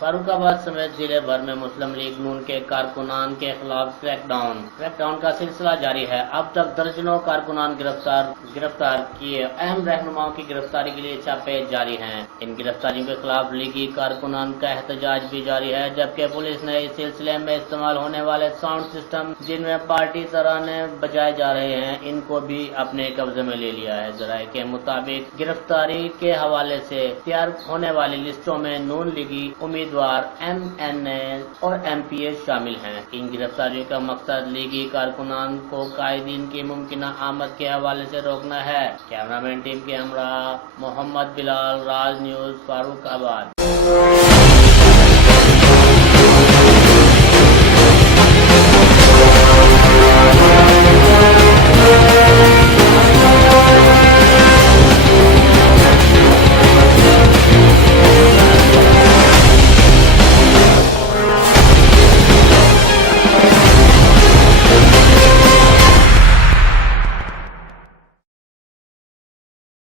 फारुखाबाद समेत जिले भर में मुस्लिम लीग नून के कारकुनान के खिलाफ क्रैकडाउन का सिलसिला जारी है। अब तक दर्जनों कारकुनान गिरफ्तार किए। अहम रहनुमाओं की गिरफ्तारी के लिए छापे जारी हैं। इन गिरफ्तारियों के खिलाफ लीगी कारकुनान का एहतजाज भी जारी है, जबकि पुलिस ने इस सिलसिले में इस्तेमाल होने वाले साउंड सिस्टम जिनमें पार्टी तराने बजाए जा रहे हैं, इनको भी अपने कब्जे में ले लिया है। जराये के मुताबिक गिरफ्तारी के हवाले से तैयार होने वाली लिस्टों में नून लीगी उम्मीदवार MNA और MPA शामिल हैं। इन गिरफ्तारियों का मकसद लीगी कारकुनान को कायदीन की मुमकिना आमद के हवाले से रोकना है। कैमरामैन टीम के हमरा मोहम्मद बिलाल, राज न्यूज, फारुखाबाद।